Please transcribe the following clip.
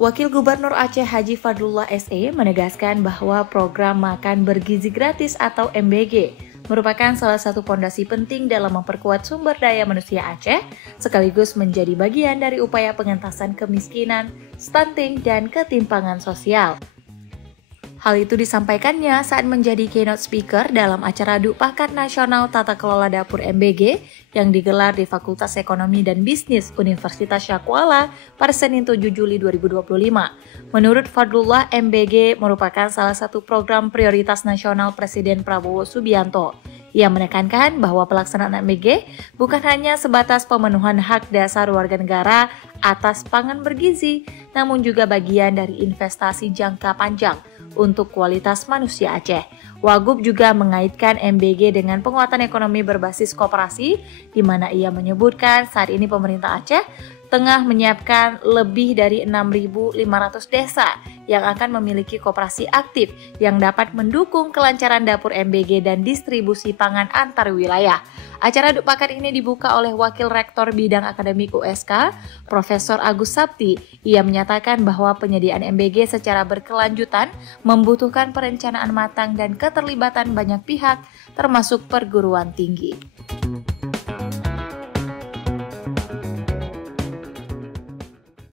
Wakil Gubernur Aceh Haji Fadlullah SE menegaskan bahwa program Makan Bergizi Gratis atau MBG merupakan salah satu fondasi penting dalam memperkuat sumber daya manusia Aceh, sekaligus menjadi bagian dari upaya pengentasan kemiskinan, stunting, dan ketimpangan sosial. Hal itu disampaikannya saat menjadi keynote speaker dalam acara Dupakat Nasional Tata Kelola Dapur MBG yang digelar di Fakultas Ekonomi dan Bisnis Universitas Syakuala pada Senin 7 Juli 2025. Menurut Fadlullah, MBG merupakan salah satu program prioritas nasional Presiden Prabowo Subianto. Ia menekankan bahwa pelaksanaan MBG bukan hanya sebatas pemenuhan hak dasar warga negara atas pangan bergizi, namun juga bagian dari investasi jangka panjang untuk kualitas manusia Aceh. Wagub juga mengaitkan MBG dengan penguatan ekonomi berbasis koperasi, di mana ia menyebutkan saat ini pemerintah Aceh tengah menyiapkan lebih dari 6.500 desa yang akan memiliki koperasi aktif yang dapat mendukung kelancaran dapur MBG dan distribusi pangan antar wilayah. Acara Dupakat ini dibuka oleh Wakil Rektor Bidang Akademik USK, Profesor Agus Sapti. Ia menyatakan bahwa penyediaan MBG secara berkelanjutan membutuhkan perencanaan matang dan keterlibatan banyak pihak, termasuk perguruan tinggi.